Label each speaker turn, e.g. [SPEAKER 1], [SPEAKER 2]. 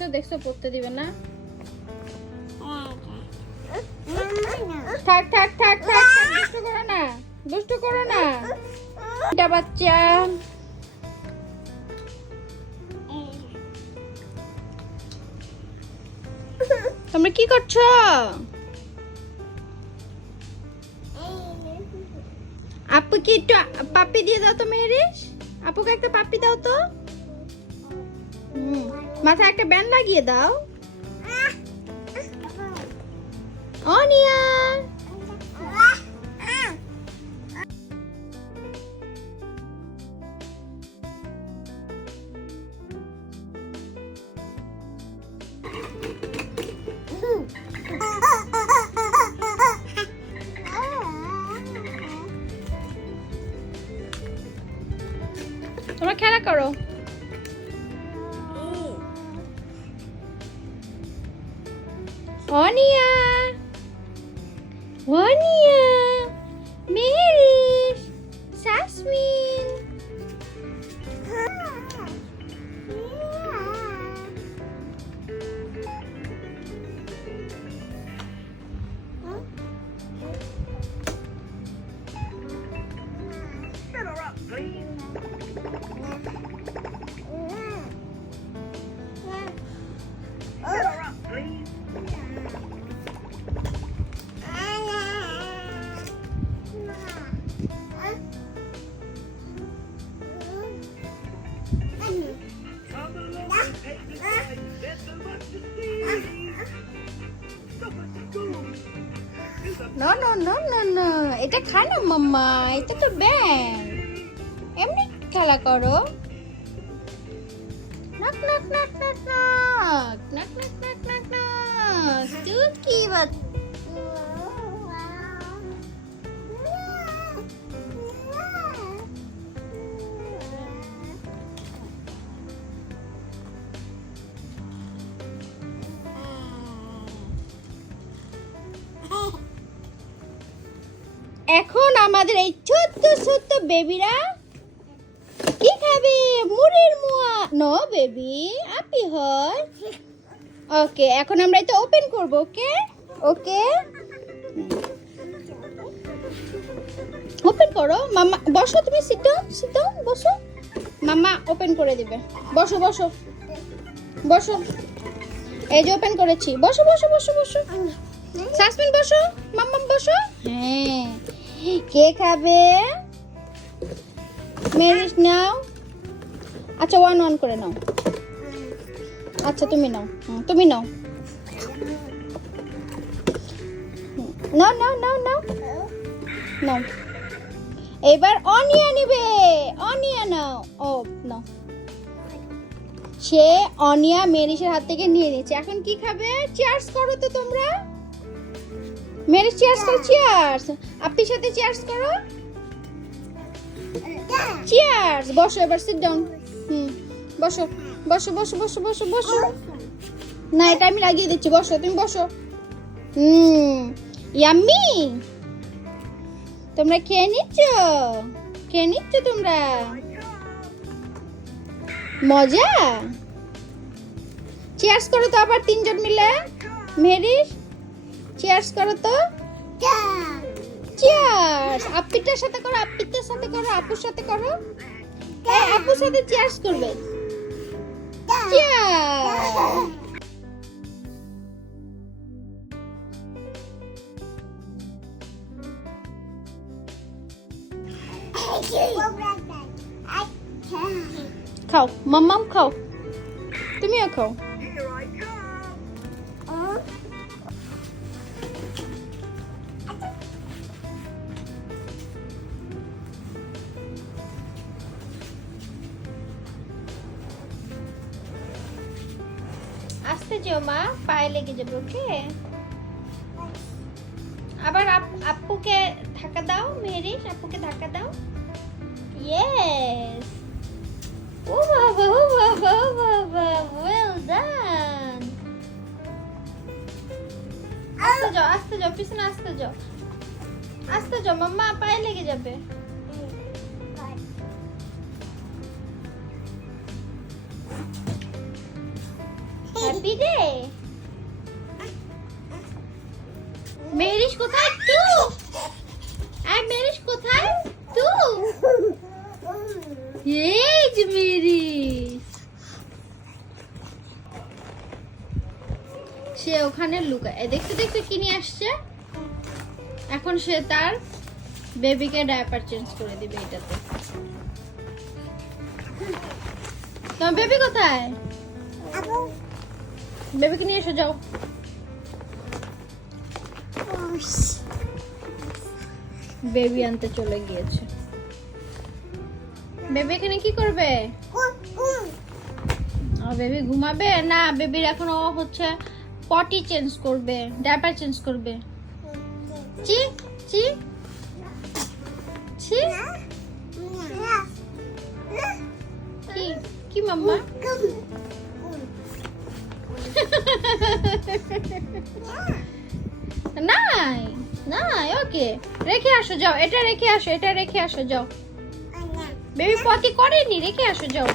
[SPEAKER 1] দেখছ দেখছ, পড়তে দিবে না। থাক থাক থাক থাক করো না করো না। এটা বাচ্চা। তোমরা কি করছ? আপু কি একটু পাপ্পি দিয়ে দাও তো মেহরিস আপুকে একটা পাপ্পি দাও তো। মাথায় একটা ব্যান্ড লাগিয়ে দাও। অনিয়া। তোমরা খেলা করো। Onia! Onia! me. No no no no no এটা খা না মাম্মা। এটা তো ব্যাং এমনি খেলা করো। নাক নাক নাক নাক নাক নাক নাক নাক নাক নাক তুই কি বাত এখন আমাদের এই ছোট্ট ছোট্ট বেবিরা কি খাবে? মুড়ির মোয়া। নো, বেবি, আপি হয়। ওকে, এখন আমরা এটা ওপেন করব, ওকে? ওকে? ওপেন করো। মামা, বসো তুমি, সিটো সিটো বসো। মামা, ওপেন করে দিবে। বসো বসো। বসো। এই যে ওপেন করেছি। বসো বসো বসো বসো। সাসমিন, বসো। মাম্মা বসো। হ্যাঁ। কে খাবে? মেরিস নাও। আচ্ছা ওয়ান ওয়ান করে নাও। আচ্ছা তুমি নাও। তুমি নাও। নাও নাও নাও নাও। নাও। এবার অনিয়া নিবে। অনিয়া নাও। ও, নাও। সে অনিয়া মেরিসের হাত থেকে নিয়ে নিচ্ছে এখন কি খাবে? চেয়ার্স করো তো তোমরা। মেরিস চেয়ার্স করো চেয়ার্স আপির সাথে চেয়ার্স করো চেয়ার্স বসো এবার সিট ডাউন হুম বসো বসো বসো বসো বসো বসো না এটা আমি লাগিয়ে দিচ্ছি বসো তুমি বসো হুম ইয়াম্মি তোমরা খেয়ে নিচ্ছ খেয়ে নিচ্ছ তোমরা মজা চেয়ার্স করো তো আবার তিনজন মিলে মেরিস চেয়ার্স করো তো? চেয়ার্স আপ্পিটার সাথে করো আপ্পিটার সাথে করো, আপুর সাথে করো। এই আপুর সাথে চেয়ার্স করবে। চেয়ার্স খাও, মাম্মাম খাও। তুমিও খাও। আস্তে যেও মা, পায়ে লেগে যাবে, ওকে? আবার আপ- আপুকে ধাক্কা দাও মেরিস আপুকে ধাক্কা দাও। ইয়েস ও বাবা ও বাবা ও বাবা ওয়েল ডান আস্তে যাও আস্তে যাও, পিছনে আস্তে যাও। আস্তে যাও, মাম্মা, পায়ে লেগে যাবে। বেবি রে মেরিস কোথায়? তু! আর মেরিস কোথায়? তু! এই যে মেরিস সে ওখানে লুকায়। দেখতে দেখতে কি নিয়ে আসছে? এখন সে তার বেবিকে ডায়াপার চেঞ্জ করে দিবে এটাতে। তোমার বেবি কোথায়? বেবিকে নিয়ে এসে, যাও। বেবি আনতে চলে গিয়েছে। বেবি এখানে কি করবে? বেবি ঘুমাবে? না, বেবির এখন ও হচ্ছে। পটি চেঞ্জ করবে ডায়াপার চেঞ্জ করবে। চি চি চি কি? কি মাম্মা? নাই নাই ওকে রেখে আসো যাও এটা রেখে আসো এটা রেখে আসো যাও। বেবি পতি করেনি রেখে আসো যাও।